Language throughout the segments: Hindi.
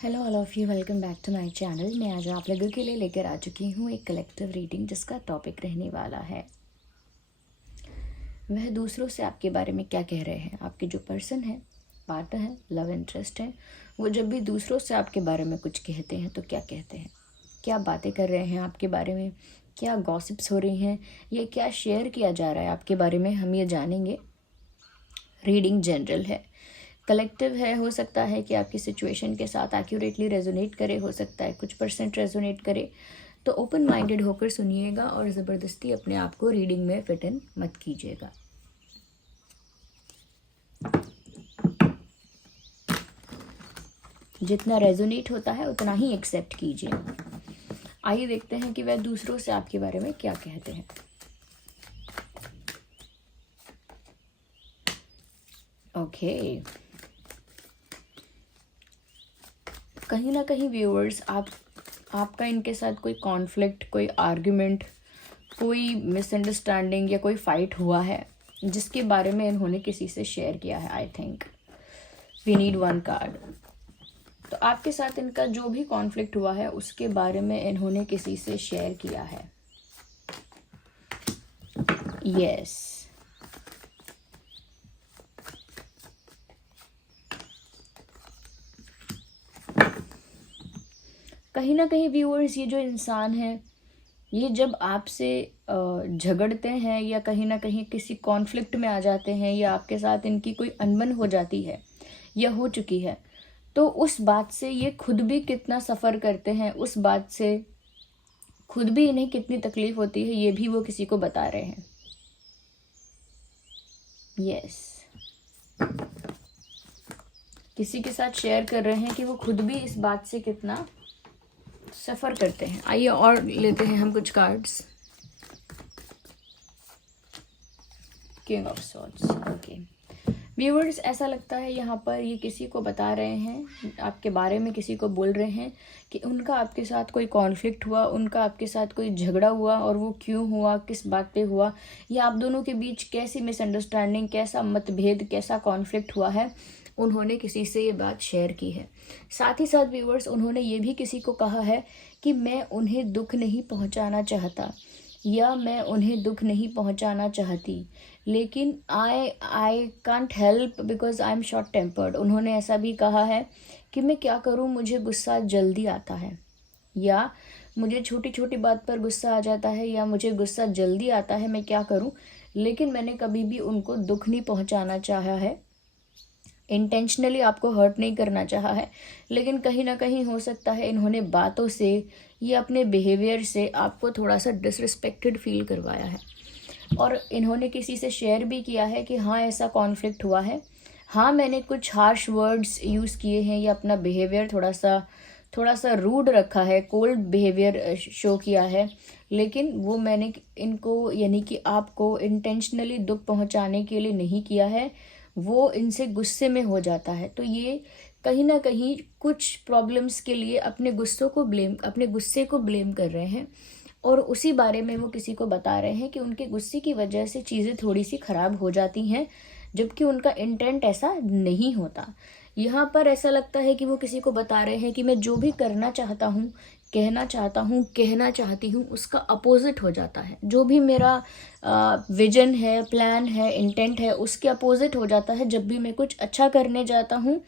Hello all of you, welcome back to my channel. मैं आज आप लोगों के लिए लेकर आ चुकी हूँ एक कलेक्टिव रीडिंग जिसका टॉपिक रहने वाला है वह दूसरों से आपके बारे में क्या कह रहे हैं। आपके जो पर्सन है, पार्टनर है, लव इंटरेस्ट है, वो जब भी दूसरों से आपके बारे में कुछ कहते हैं तो क्या कहते हैं, क्या बातें कर रहे हैं आपके बारे में, क्या गॉसिप्स हो रही हैं, ये क्या शेयर किया जा रहा है आपके बारे में, हम ये जानेंगे। रीडिंग जनरल है, कलेक्टिव है। हो सकता है कि आपकी सिचुएशन के साथ एक्यूरेटली रेजोनेट करे, हो सकता है कुछ परसेंट रेजोनेट करे। तो ओपन माइंडेड होकर सुनिएगा और ज़बरदस्ती अपने आप को रीडिंग में फिट इन मत कीजिएगा। जितना रेजोनेट होता है उतना ही एक्सेप्ट कीजिए। आइए देखते हैं कि वह दूसरों से आपके बारे में क्या कहते हैं। ओके, कहीं ना कहीं व्यूअर्स आपका इनके साथ कोई कॉन्फ्लिक्ट, कोई आर्ग्यूमेंट, कोई मिसअंडरस्टैंडिंग या कोई फाइट हुआ है जिसके बारे में इन्होंने किसी से शेयर किया है। I think we need one card. तो आपके साथ इनका जो भी कॉन्फ्लिक्ट हुआ है उसके बारे में इन्होंने किसी से शेयर किया है। यस, कहीं ना कहीं व्यूअर्स ये जो इंसान है, ये जब आपसे झगड़ते हैं या कहीं ना कहीं किसी कॉन्फ्लिक्ट में आ जाते हैं या आपके साथ इनकी कोई अनबन हो जाती है या हो चुकी है, तो उस बात से ये खुद भी कितना सफ़र करते हैं, उस बात से खुद भी इन्हें कितनी तकलीफ होती है, ये भी वो किसी को बता रहे हैं। यस, किसी के साथ शेयर कर रहे हैं कि वो खुद भी इस बात से कितना सफ़र करते हैं। आइए और लेते हैं हम कुछ cards. King of swords. Okay viewers, ऐसा लगता है यहाँ पर ये किसी को बता रहे हैं, आपके बारे में किसी को बोल रहे हैं कि उनका आपके साथ कोई कॉन्फ्लिक्ट हुआ, उनका आपके साथ कोई झगड़ा हुआ और वो क्यों हुआ, किस बात पे हुआ, या आप दोनों के बीच कैसी मिसअंडरस्टैंडिंग, कैसा मतभेद, कैसा कॉन्फ्लिक्ट हुआ है, उन्होंने किसी से ये बात शेयर की है। साथ ही साथ व्यूअर्स, उन्होंने ये भी किसी को कहा है कि मैं उन्हें दुख नहीं पहुँचाना चाहता या मैं उन्हें दुख नहीं पहुँचाना चाहती, लेकिन I can't help because I am short tempered. उन्होंने ऐसा भी कहा है कि मैं क्या करूं, मुझे गुस्सा जल्दी आता है, या मुझे छोटी छोटी बात पर गुस्सा आ जाता है, या मुझे गुस्सा जल्दी आता है, मैं क्या करूं। लेकिन मैंने कभी भी उनको दुख नहीं पहुंचाना चाहा है, इंटेंशनली आपको हर्ट नहीं करना चाहा है, लेकिन कहीं ना कहीं हो सकता है इन्होंने बातों से या अपने बिहेवियर से आपको थोड़ा सा डिसरिस्पेक्टेड फील करवाया है। और इन्होंने किसी से शेयर भी किया है कि हाँ ऐसा कॉन्फ्लिक्ट हुआ है, हाँ मैंने कुछ हार्श वर्ड्स यूज़ किए हैं या अपना बिहेवियर थोड़ा सा रूड रखा है, कोल्ड बिहेवियर शो किया है, लेकिन वो मैंने इनको यानी कि आपको इंटेंशनली दुख पहुंचाने के लिए नहीं किया है, वो इनसे गुस्से में हो जाता है। तो ये कहीं ना कहीं कुछ प्रॉब्लम्स के लिए अपने गुस्से को ब्लेम कर रहे हैं और उसी बारे में वो किसी को बता रहे हैं कि उनके गुस्से की वजह से चीज़ें थोड़ी सी ख़राब हो जाती हैं, जबकि उनका इंटेंट ऐसा नहीं होता। यहाँ पर ऐसा लगता है कि वो किसी को बता रहे हैं कि मैं जो भी करना चाहता हूँ, कहना चाहता हूँ, कहना चाहती हूँ, उसका अपोजिट हो जाता है। जो भी मेरा विजन है, प्लान है, इंटेंट है, उसके अपोजिट हो जाता है। जब भी मैं कुछ अच्छा करने जाता हूँ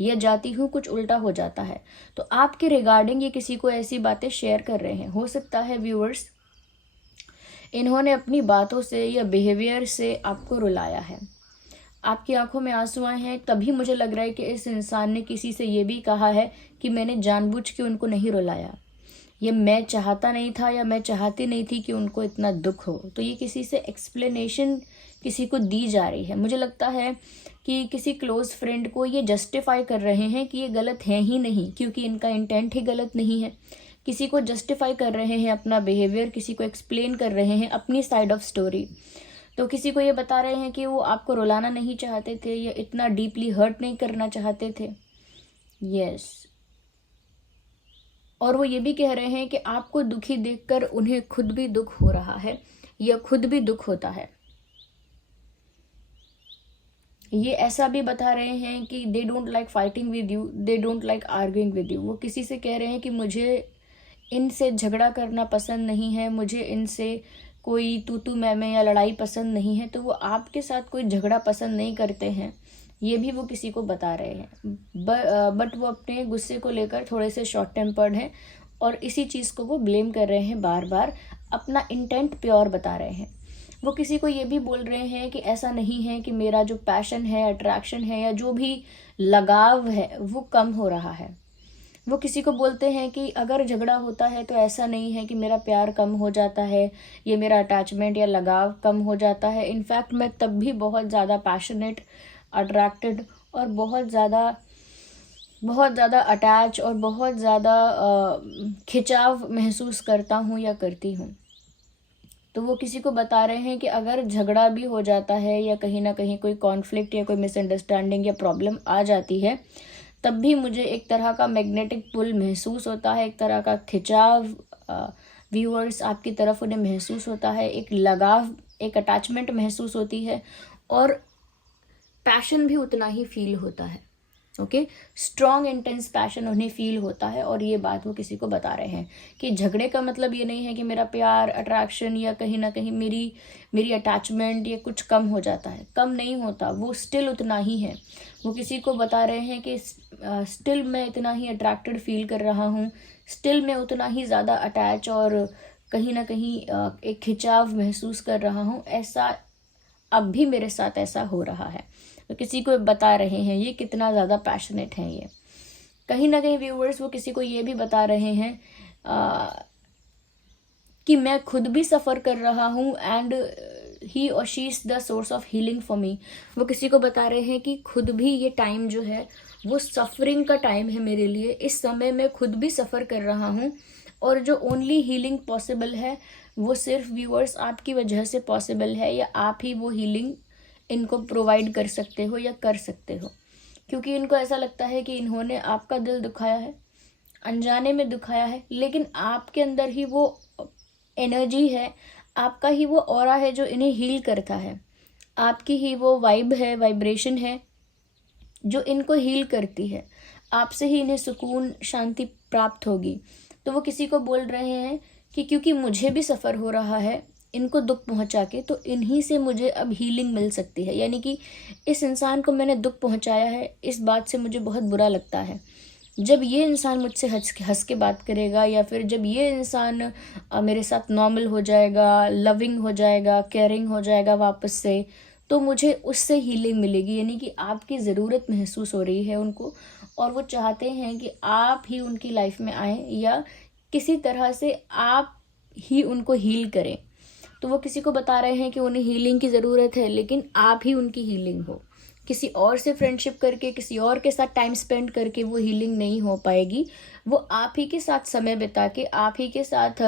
या जाती हूँ, कुछ उल्टा हो जाता है। तो आपके रिगार्डिंग ये किसी को ऐसी बातें शेयर कर रहे हैं। हो सकता है व्यूअर्स, इन्होंने अपनी बातों से या बिहेवियर से आपको रुलाया है, आपकी आंखों में आंसू आए हैं, तभी मुझे लग रहा है कि इस इंसान ने किसी से ये भी कहा है कि मैंने जानबूझ के उनको नहीं रुलाया, ये मैं चाहता नहीं था या मैं चाहती नहीं थी कि उनको इतना दुख हो। तो ये किसी से एक्सप्लेनेशन किसी को दी जा रही है। मुझे लगता है कि किसी क्लोज फ्रेंड को ये जस्टिफाई कर रहे हैं कि ये गलत है ही नहीं, क्योंकि इनका इंटेंट ही गलत नहीं है। किसी को जस्टिफाई कर रहे हैं अपना बिहेवियर, किसी को एक्सप्लेन कर रहे हैं अपनी साइड ऑफ स्टोरी। तो किसी को ये बता रहे हैं कि वो आपको रुलाना नहीं चाहते थे या इतना डीपली हर्ट नहीं करना चाहते थे। यस, और वो ये भी कह रहे हैं कि आपको दुखी देखकर उन्हें खुद भी दुख हो रहा है या खुद भी दुख होता है। ये ऐसा भी बता रहे हैं कि they don't like fighting with you, they don't like arguing with you. वो किसी से कह रहे हैं कि मुझे इनसे झगड़ा करना पसंद नहीं है, मुझे इनसे कोई तू मैं या लड़ाई पसंद नहीं है। तो वो आपके साथ कोई झगड़ा पसंद नहीं करते हैं, ये भी वो किसी को बता रहे हैं। बट वो अपने गुस्से को लेकर थोड़े से शॉर्ट टेम्पर्ड हैं और इसी चीज़ को वो ब्लेम कर रहे हैं बार बार, अपना इंटेंट प्योर बता रहे हैं। वो किसी को ये भी बोल रहे हैं कि ऐसा नहीं है कि मेरा जो पैशन है, अट्रैक्शन है या जो भी लगाव है वो कम हो रहा है। वो किसी को बोलते हैं कि अगर झगड़ा होता है तो ऐसा नहीं है कि मेरा प्यार कम हो जाता है, ये मेरा अटैचमेंट या लगाव कम हो जाता है। इनफैक्ट मैं तब भी बहुत ज़्यादा पैशनेट, अट्रैक्टेड और बहुत ज़्यादा अटैच और बहुत ज़्यादा खिंचाव महसूस करता हूँ या करती हूँ। तो वो किसी को बता रहे हैं कि अगर झगड़ा भी हो जाता है या कहीं ना कहीं कोई कॉन्फ्लिक्ट या कोई मिसअंडरस्टैंडिंग या प्रॉब्लम आ जाती है, तब भी मुझे एक तरह का मैग्नेटिक पुल महसूस होता है, एक तरह का खिंचाव व्यूअर्स आपकी तरफ उन्हें महसूस होता है, एक लगाव, एक अटैचमेंट महसूस होती है और पैशन भी उतना ही फील होता है। ओके, स्ट्रॉन्ग इंटेंस पैशन उन्हें फील होता है। और ये बात वो किसी को बता रहे हैं कि झगड़े का मतलब ये नहीं है कि मेरा प्यार, अट्रैक्शन या कहीं ना कहीं मेरी अटैचमेंट ये कुछ कम हो जाता है। कम नहीं होता, वो स्टिल उतना ही है। वो किसी को बता रहे हैं कि स्टिल मैं इतना ही अट्रैक्टेड फील कर रहा हूँ, स्टिल मैं उतना ही ज़्यादा अटैच और कहीं ना कहीं एक खिंचाव महसूस कर रहा हूँ। ऐसा अब भी मेरे साथ ऐसा हो रहा है। तो किसी को बता रहे हैं ये कितना ज़्यादा पैशनेट है। ये कहीं ना कहीं व्यूअर्स वो किसी को ये भी बता रहे हैं कि मैं खुद भी सफ़र कर रहा हूँ एंड ही और she is the source of healing for me. वो किसी को बता रहे हैं कि खुद भी ये टाइम जो है वो सफरिंग का टाइम है मेरे लिए। इस समय मैं खुद भी सफ़र कर रहा हूँ और जो ओनली हीलिंग पॉसिबल है वो सिर्फ व्यूअर्स आपकी वजह से पॉसिबल है, या आप ही वो हीलिंग इनको प्रोवाइड कर सकते हो या कर सकते हो। क्योंकि इनको ऐसा लगता है कि इन्होंने आपका दिल दुखाया है, अनजाने में दुखाया है, लेकिन आपके अंदर ही वो एनर्जी है, आपका ही वो ऑरा है जो इन्हें हील करता है। आपकी ही वो वाइब है, वाइब्रेशन है जो इनको हील करती है। आपसे ही इन्हें सुकून, शांति प्राप्त होगी। तो वो किसी को बोल रहे हैं कि क्योंकि मुझे भी सफ़र हो रहा है इनको दुख पहुंचा के, तो इन्हीं से मुझे अब हीलिंग मिल सकती है। यानी कि इस इंसान को मैंने दुख पहुंचाया है, इस बात से मुझे बहुत बुरा लगता है। जब ये इंसान मुझसे हंस के बात करेगा या फिर जब ये इंसान मेरे साथ नॉर्मल हो जाएगा, लविंग हो जाएगा, केयरिंग हो जाएगा वापस से, तो मुझे उससे हीलिंग मिलेगी। यानी कि आपकी ज़रूरत महसूस हो रही है उनको और वो चाहते हैं कि आप ही उनकी लाइफ में आएँ या किसी तरह से आप ही उनको हील करें। तो वो किसी को बता रहे हैं कि उन्हें हीलिंग की ज़रूरत है, लेकिन आप ही उनकी हीलिंग हो। किसी और से फ्रेंडशिप करके, किसी और के साथ टाइम स्पेंड करके वो हीलिंग नहीं हो पाएगी। वो आप ही के साथ समय बिता के, आप ही के साथ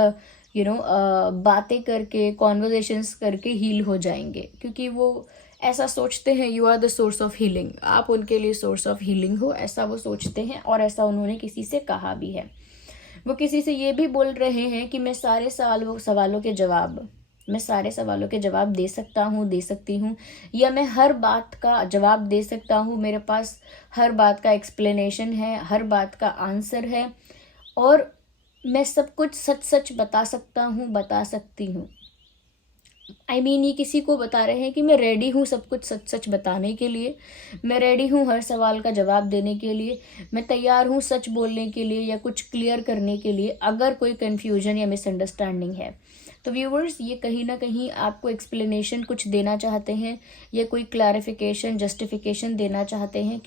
बातें करके, कॉन्वर्जेशंस करके हील हो जाएंगे। क्योंकि वो ऐसा सोचते हैं, you are the source of healing, आप उनके लिए सोर्स ऑफ हीलिंग हो, ऐसा वो सोचते हैं और ऐसा उन्होंने किसी से कहा भी है। वो किसी से ये भी बोल रहे हैं कि मैं सारे सवालों के जवाब दे सकता हूँ, दे सकती हूँ, या मैं हर बात का जवाब दे सकता हूँ। मेरे पास हर बात का एक्सप्लेनेशन है, हर बात का आंसर है और मैं सब कुछ सच सच बता सकता हूँ, बता सकती हूँ। ये किसी को बता रहे हैं कि मैं रेडी हूँ सब कुछ सच सच बताने के लिए, मैं रेडी हूँ हर सवाल का जवाब देने के लिए, मैं तैयार हूँ सच बोलने के लिए या कुछ क्लियर करने के लिए अगर कोई कन्फ्यूजन या मिसअंडरस्टैंडिंग है। तो व्यूवर्स, ये कहीं ना कहीं आपको एक्सप्लेनेशन कुछ देना चाहते हैं या कोई क्लैरिफिकेशन, जस्टिफिकेशन देना चाहते हैं।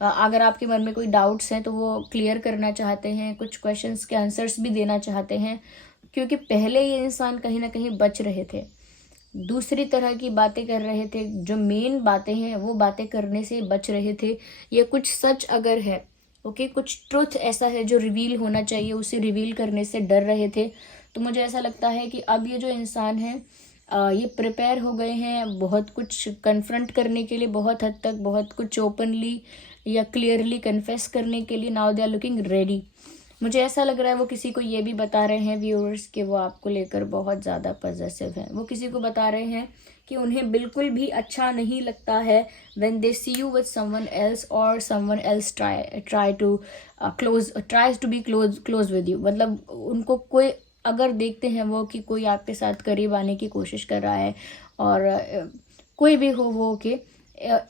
अगर आपके मन में कोई डाउट्स हैं तो वो क्लियर करना चाहते हैं, कुछ क्वेश्चंस के आंसर्स भी देना चाहते हैं। क्योंकि पहले ये इंसान कहीं ना कहीं बच रहे थे, दूसरी तरह की बातें कर रहे थे, जो मेन बातें हैं वो बातें करने से बच रहे थे। या कुछ सच अगर है, ओके, कुछ ट्रुथ ऐसा है जो रिवील होना चाहिए, उसे रिवील करने से डर रहे थे। तो मुझे ऐसा लगता है कि अब ये जो इंसान है ये प्रिपेयर हो गए हैं बहुत कुछ कन्फ्रंट करने के लिए, बहुत हद तक बहुत कुछ ओपनली या क्लियरली कन्फेस करने के लिए। Now they are looking ready. मुझे ऐसा लग रहा है वो किसी को ये भी बता रहे हैं व्यूअर्स कि वो आपको लेकर बहुत ज़्यादा पॉजेसिव हैं। वो किसी को बता रहे हैं कि उन्हें बिल्कुल भी अच्छा नहीं लगता है when they see you with someone else और someone else tries to be close with you. मतलब उनको कोई अगर देखते हैं वो कि कोई आपके साथ करीब आने की कोशिश कर रहा है, और कोई भी हो वो कि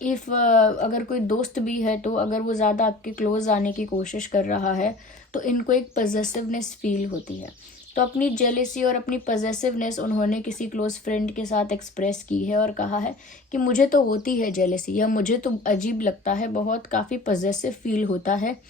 इफ़ अगर कोई दोस्त भी है तो अगर वो ज़्यादा आपके क्लोज आने की कोशिश कर रहा है तो इनको एक पॉजेसिवनेस फील होती है। तो अपनी जेलेसी और अपनी पॉजेसिवनेस उन्होंने किसी क्लोज फ्रेंड के साथ एक्सप्रेस की है और कहा है कि मुझे तो होती है जेलेसी, या मुझे तो अजीब लगता है, बहुत काफ़ी पॉजेसिव फील होता है,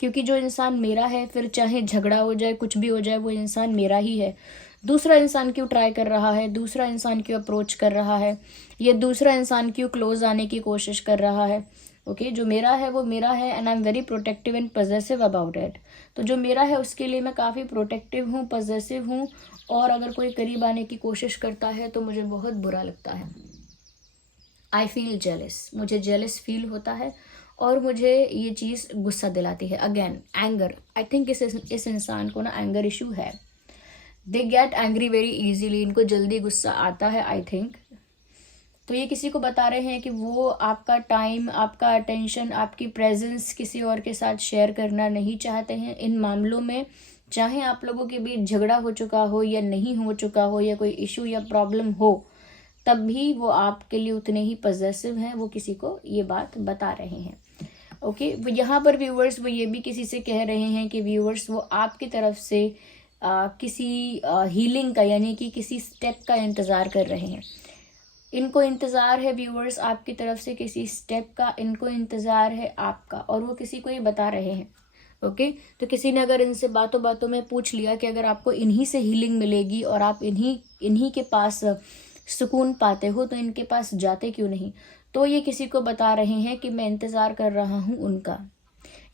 क्योंकि जो इंसान मेरा है, फिर चाहे झगड़ा हो जाए कुछ भी हो जाए, वो इंसान मेरा ही है। दूसरा इंसान क्यों ट्राई कर रहा है, दूसरा इंसान क्यों अप्रोच कर रहा है, ये दूसरा इंसान क्यों क्लोज आने की कोशिश कर रहा है। ओके जो मेरा है वो मेरा है, and I am very protective and possessive about it. तो जो मेरा है उसके लिए मैं काफ़ी प्रोटेक्टिव हूँ, पॉजेसिव हूँ, और अगर कोई करीब आने की कोशिश करता है तो मुझे बहुत बुरा लगता है। आई फील जेलस, मुझे जेलस फील होता है और मुझे ये चीज़ गुस्सा दिलाती है। अगेन एंगर, आई थिंक इस इंसान को ना एंगर इशू है। They get angry very easily, इनको जल्दी गुस्सा आता है आई थिंक। तो ये किसी को बता रहे हैं कि वो आपका टाइम, आपका अटेंशन, आपकी प्रेजेंस किसी और के साथ शेयर करना नहीं चाहते हैं इन मामलों में। चाहे आप लोगों के बीच झगड़ा हो चुका हो या नहीं हो चुका हो, या कोई इशू या प्रॉब्लम हो, तब भी वो आपके लिए उतने ही पॉजेसिव हैं। वो किसी को ये बात बता रहे हैं। ओके वो यहाँ पर व्यूअर्स वो ये भी किसी से कह रहे हैं कि व्यूअर्स वो आपकी तरफ से किसी हीलिंग का, यानी कि किसी स्टेप का इंतज़ार कर रहे हैं। इनको इंतज़ार है व्यूअर्स आपकी तरफ से किसी स्टेप का, इनको इंतज़ार है आपका, और वो किसी को ये बता रहे हैं। ओके तो किसी ने अगर इनसे बातों बातों में पूछ लिया कि अगर आपको इन्हीं से हीलिंग मिलेगी और आप इन्हीं के पास सुकून पाते हो तो इनके पास जाते क्यों नहीं, तो ये किसी को बता रहे हैं कि मैं इंतज़ार कर रहा हूँ उनका।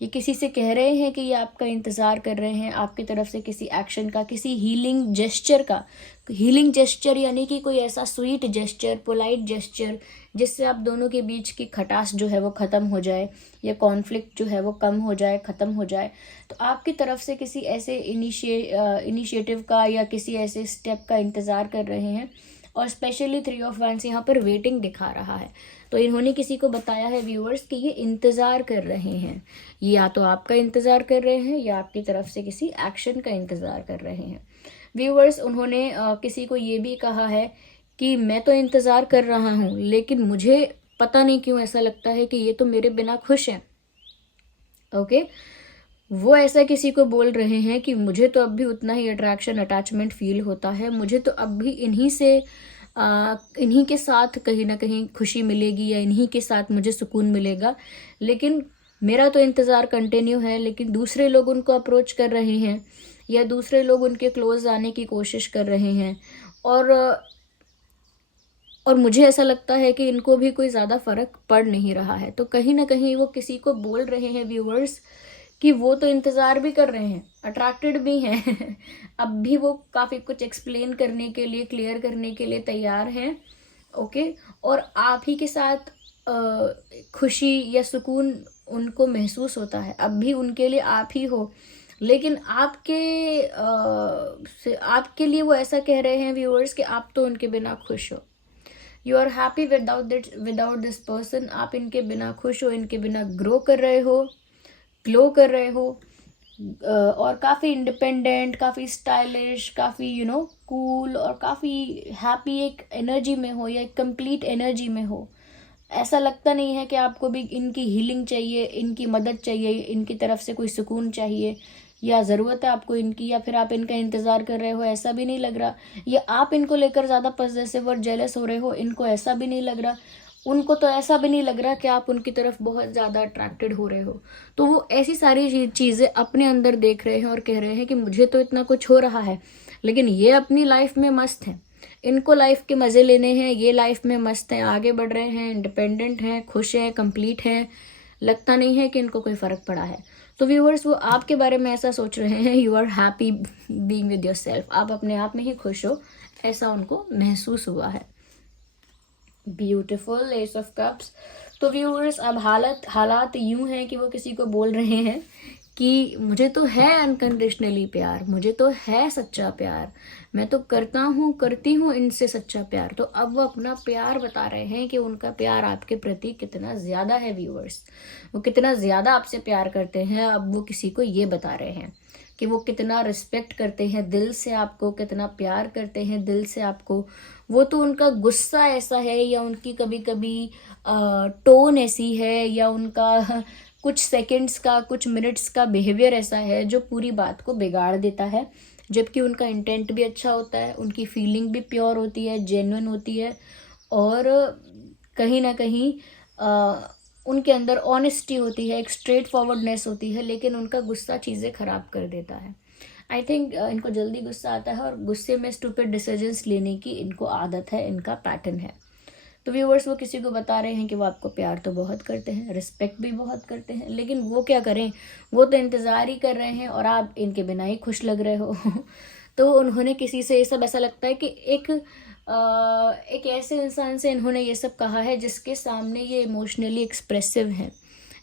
ये किसी से कह रहे हैं कि ये आपका इंतज़ार कर रहे हैं, आपकी तरफ से किसी एक्शन का, किसी हीलिंग जेस्चर का। हीलिंग जेस्चर यानी कि कोई ऐसा स्वीट जेस्चर, पोलाइट जेस्चर, जिससे आप दोनों के बीच की खटास जो है वो ख़त्म हो जाए, या कॉन्फ्लिक्ट जो है वो कम हो जाए, ख़त्म हो जाए। तो आपकी तरफ से किसी ऐसे इनिशिएटिव का या किसी ऐसे स्टेप का इंतज़ार कर रहे हैं। और स्पेशली 3 ऑफ वैंड्स यहाँ पर वेटिंग दिखा रहा है। तो इन्होंने किसी को बताया है व्यूअर्स कि ये इंतज़ार कर रहे हैं। ये या तो आपका इंतज़ार कर रहे हैं या आपकी तरफ से किसी एक्शन का इंतज़ार कर रहे हैं। व्यूअर्स उन्होंने किसी को ये भी कहा है कि मैं तो इंतज़ार कर रहा हूँ, लेकिन मुझे पता नहीं क्यों ऐसा लगता है कि ये तो मेरे बिना खुश हैं। ओके वो ऐसा किसी को बोल रहे हैं कि मुझे तो अब भी उतना ही अट्रैक्शन, अटैचमेंट फील होता है, मुझे तो अब भी इन्हीं के साथ कहीं ना कहीं खुशी मिलेगी, या इन्हीं के साथ मुझे सुकून मिलेगा, लेकिन मेरा तो इंतज़ार कंटिन्यू है। लेकिन दूसरे लोग उनको अप्रोच कर रहे हैं, या दूसरे लोग उनके क्लोज आने की कोशिश कर रहे हैं, और मुझे ऐसा लगता है कि इनको भी कोई ज़्यादा फर्क पड़ नहीं रहा है। तो कहीं ना कहीं वो किसी को बोल रहे हैं व्यूअर्स कि वो तो इंतज़ार भी कर रहे हैं, अट्रैक्टेड भी हैं अब भी वो काफ़ी कुछ एक्सप्लेन करने के लिए, क्लियर करने के लिए तैयार हैं। ओके और आप ही के साथ खुशी या सुकून उनको महसूस होता है, अब भी उनके लिए आप ही हो, लेकिन आपके लिए वो ऐसा कह रहे हैं व्यूअर्स कि आप तो उनके बिना खुश हो। You are happy without this person, आप इनके बिना खुश हो, इनके बिना ग्रो कर रहे हो, ग्लो कर रहे हो, और काफ़ी इंडिपेंडेंट, काफ़ी स्टाइलिश, काफ़ी कूल, और काफ़ी हैप्पी एक एनर्जी में हो, या एक कंप्लीट एनर्जी में हो। ऐसा लगता नहीं है कि आपको भी इनकी हीलिंग चाहिए, इनकी मदद चाहिए, इनकी तरफ से कोई सुकून चाहिए, या ज़रूरत है आपको इनकी, या फिर आप इनका इंतज़ार कर रहे हो, ऐसा भी नहीं लग रहा। या आप इनको लेकर ज़्यादा पॉसेसिव और जेलस हो रहे हो, इनको ऐसा भी नहीं लग रहा। उनको तो ऐसा भी नहीं लग रहा कि आप उनकी तरफ बहुत ज़्यादा अट्रैक्टेड हो रहे हो। तो वो ऐसी सारी चीज़ें अपने अंदर देख रहे हैं और कह रहे हैं कि मुझे तो इतना कुछ हो रहा है, लेकिन ये अपनी लाइफ में मस्त हैं, इनको लाइफ के मज़े लेने हैं, ये लाइफ में मस्त हैं, आगे बढ़ रहे हैं, इंडिपेंडेंट हैं, खुश हैं, कंप्लीट हैं। लगता नहीं है कि इनको कोई फ़र्क पड़ा है। तो व्यूअर्स वो आपके बारे में ऐसा सोच रहे हैं, you are happy being with yourself, आप अपने आप में ही खुश हो, ऐसा उनको महसूस हुआ है। Beautiful S of cups. तो व्यूअर्स अब हालात यूं हैं कि वो किसी को बोल रहे हैं कि मुझे तो है अनकंडीशनली प्यार, मुझे तो है सच्चा प्यार, मैं तो करती हूँ इनसे सच्चा प्यार। तो अब वो अपना प्यार बता रहे हैं कि उनका प्यार आपके प्रति कितना ज़्यादा है व्यूअर्स, वो कितना ज़्यादा आपसे प्यार करते हैं। अब वो किसी को ये बता रहे हैं कि वो कितना रिस्पेक्ट करते हैं दिल से आपको, कितना प्यार करते हैं दिल से आपको। वो तो उनका गुस्सा ऐसा है या उनकी कभी कभी टोन ऐसी है या उनका कुछ सेकंड्स का कुछ मिनट्स का बिहेवियर ऐसा है जो पूरी बात को बिगाड़ देता है, जबकि उनका इंटेंट भी अच्छा होता है, उनकी फीलिंग भी प्योर होती है, जेन्युइन होती है, और कहीं ना कहीं उनके अंदर ऑनेस्टी होती है, एक स्ट्रेट फॉरवर्डनेस होती है, लेकिन उनका गुस्सा चीज़ें ख़राब कर देता है। आई थिंक इनको जल्दी गुस्सा आता है और गुस्से में स्टूपिड डिसीजंस लेने की इनको आदत है, इनका पैटर्न है। तो व्यूअर्स वो किसी को बता रहे हैं कि वो आपको प्यार तो बहुत करते हैं, रिस्पेक्ट भी बहुत करते हैं, लेकिन वो क्या करें, वो तो इंतज़ार ही कर रहे हैं और आप इनके बिना ही खुश लग रहे हो। तो उन्होंने किसी से ये सब, ऐसा लगता है कि एक ऐसे इंसान से इन्होंने ये सब कहा है जिसके सामने ये इमोशनली एक्सप्रेसिव हैं,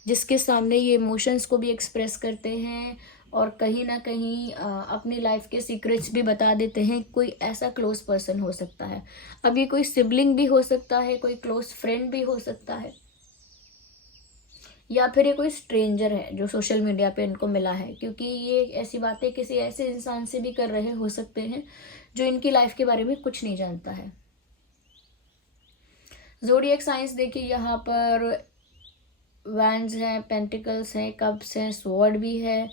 जिसके सामने ये इमोशंस को भी एक्सप्रेस करते हैं और कहीं ना कहीं अपनी लाइफ के सीक्रेट्स भी बता देते हैं। कोई ऐसा क्लोज पर्सन हो सकता है, अब ये कोई सिबलिंग भी हो सकता है, कोई क्लोज फ्रेंड भी हो सकता है, या फिर ये कोई स्ट्रेंजर है जो सोशल मीडिया पे इनको मिला है, क्योंकि ये ऐसी बातें किसी ऐसे इंसान से भी कर रहे हो सकते हैं जो इनकी लाइफ के बारे में कुछ नहीं जानता है। ज़ोडिएक साइंस देखिए, यहाँ पर वैंड्स हैं, पेंटिकल्स हैं, कप्स हैं, स्वॉर्ड भी है।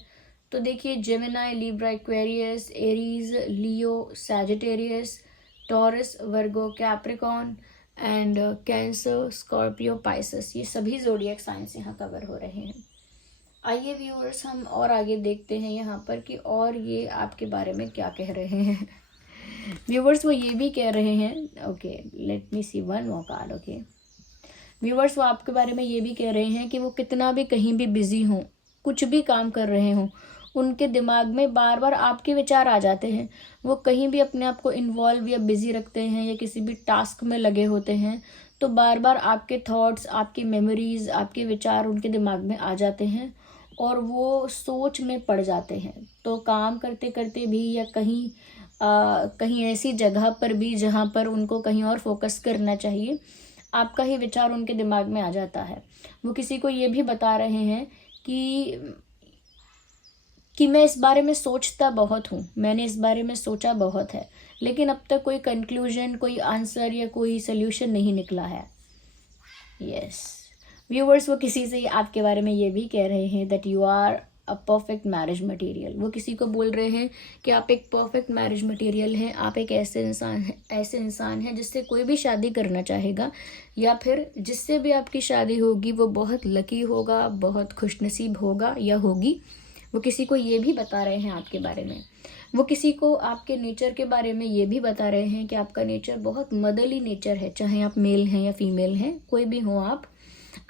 तो देखिए Gemini, Libra, Aquarius, Aries, Leo, Sagittarius, taurus, Virgo, Capricorn and cancer, Scorpio, Pisces, ये सभी ज़ोडिएक साइंस यहाँ कवर हो रहे हैं। आइए व्यूअर्स हम और आगे देखते हैं यहाँ पर कि और ये आपके बारे में क्या कह रहे हैं। व्यूअर्स वो ये भी कह रहे हैं, okay let me see one more card. Okay viewers वो आपके बारे में ये भी कह रहे हैं कि वो कितना भी कहीं भी बिजी हों, कुछ भी काम कर रहे हों, उनके दिमाग में बार बार आपके विचार आ जाते हैं। वो कहीं भी अपने आप को इन्वॉल्व या बिजी रखते हैं या किसी भी टास्क में लगे होते हैं, तो बार बार आपके थॉट्स, आपकी मेमोरीज, आपके विचार उनके दिमाग में आ जाते हैं और वो सोच में पड़ जाते हैं। तो काम करते करते भी या कहीं ऐसी जगह पर भी जहाँ पर उनको कहीं और फोकस करना चाहिए, आपका ही विचार उनके दिमाग में आ जाता है। वो किसी को ये भी बता रहे हैं कि मैं इस बारे में सोचता बहुत हूँ, मैंने इस बारे में सोचा बहुत है, लेकिन अब तक कोई कंक्लूजन, कोई आंसर या कोई सल्यूशन नहीं निकला है। यस व्यूवर्स वो किसी से आपके बारे में ये भी कह रहे हैं that you are a perfect marriage material. वो किसी को बोल रहे हैं कि आप एक परफेक्ट मैरिज मटेरियल हैं, आप एक ऐसे इंसान हैं जिससे कोई भी शादी करना चाहेगा या फिर जिससे भी आपकी शादी होगी वो बहुत लकी होगा, बहुत खुशनसीब होगा या होगी। वो किसी को ये भी बता रहे हैं आपके बारे में। वो किसी को आपके नेचर के बारे में ये भी बता रहे हैं कि आपका नेचर बहुत मदरली नेचर है, चाहे आप मेल हैं या फीमेल हैं, कोई भी हो आप,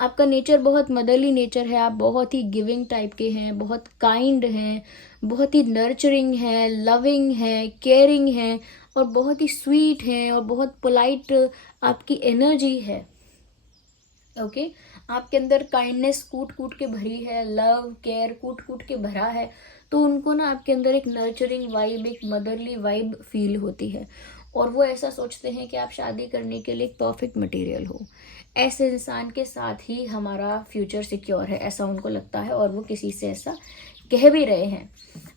आपका नेचर बहुत मदरली नेचर है। आप बहुत ही गिविंग टाइप के हैं, बहुत काइंड हैं, बहुत ही नर्चरिंग हैं, लविंग हैं, केयरिंग हैं और बहुत ही स्वीट हैं और बहुत पोलाइट आपकी एनर्जी है। ओके आपके अंदर काइंडनेस कूट कूट के भरी है, लव केयर कूट कूट के भरा है, तो उनको ना आपके अंदर एक नर्चरिंग वाइब, एक मदरली वाइब फील होती है और वो ऐसा सोचते हैं कि आप शादी करने के लिए एक परफेक्ट मटेरियल हो। ऐसे इंसान के साथ ही हमारा फ्यूचर सिक्योर है, ऐसा उनको लगता है और वो किसी से ऐसा कह भी रहे हैं।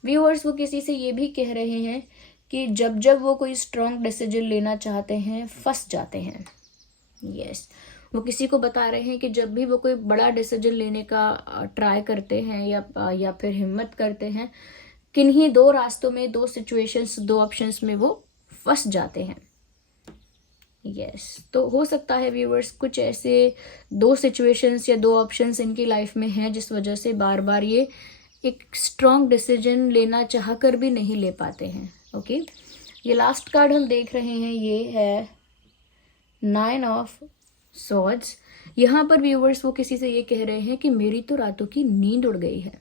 व्यूअर्स वो किसी से ये भी कह रहे हैं कि जब जब वो कोई स्ट्रॉन्ग डिसीजन लेना चाहते हैं फंस जाते हैं। यस वो किसी को बता रहे हैं कि जब भी वो कोई बड़ा डिसीजन लेने का ट्राई करते हैं या फिर हिम्मत करते हैं, किन्हीं दो रास्तों में, दो सिचुएशंस, दो ऑप्शंस में वो फंस जाते हैं। तो हो सकता है व्यूअर्स कुछ ऐसे दो सिचुएशंस या दो ऑप्शंस इनकी लाइफ में हैं जिस वजह से बार बार ये एक स्ट्रॉन्ग डिसीजन लेना चाहकर भी नहीं ले पाते हैं। ओके ये लास्ट कार्ड हम देख रहे हैं, ये है 9 ऑफ सॉर्ड्स। यहाँ पर व्यूअर्स वो किसी से ये कह रहे हैं कि मेरी तो रातों की नींद उड़ गई है,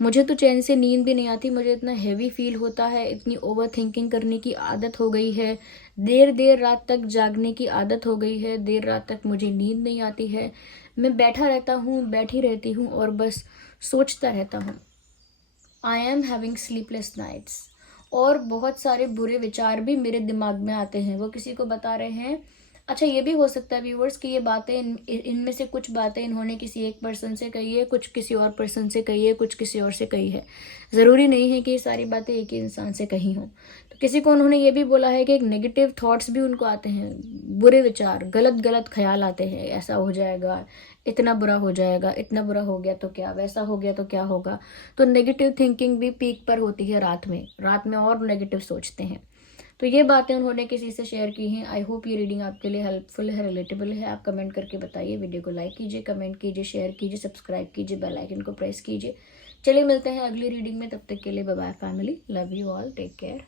मुझे तो चैन से नींद भी नहीं आती, मुझे इतना हैवी फील होता है, इतनी ओवर थिंकिंग करने की आदत हो गई है, देर रात तक जागने की आदत हो गई है, देर रात तक मुझे नींद नहीं आती है, मैं बैठी रहती हूँ और बस सोचता रहता हूँ। I am having sleepless nights. और बहुत सारे बुरे विचार भी मेरे दिमाग में आते हैं, वो किसी को बता रहे हैं। अच्छा, ये भी हो सकता है व्यूवर्स कि ये बातें इनमें से कुछ बातें इन्होंने किसी एक पर्सन से कही है, कुछ किसी और पर्सन से कही है, कुछ किसी और से कही है। ज़रूरी नहीं है कि ये सारी बातें एक ही इंसान से कही हों। तो किसी को उन्होंने ये भी बोला है कि एक नेगेटिव थॉट्स भी उनको आते हैं, बुरे विचार, गलत गलत ख्याल आते हैं, ऐसा हो जाएगा, इतना बुरा हो जाएगा, इतना बुरा हो गया तो क्या, वैसा हो गया तो क्या होगा। तो नेगेटिव थिंकिंग भी पीक पर होती है रात में और नेगेटिव सोचते हैं। तो ये बातें उन्होंने किसी से शेयर की हैं। आई होप ये रीडिंग आपके लिए हेल्पफुल है, रिलेटेबल है। आप कमेंट करके बताइए। वीडियो को लाइक कीजिए, कमेंट कीजिए, शेयर कीजिए, सब्सक्राइब कीजिए, बेल आइकन को प्रेस कीजिए। चलिए मिलते हैं अगली रीडिंग में, तब तक के लिए bye bye family, love you all, take care.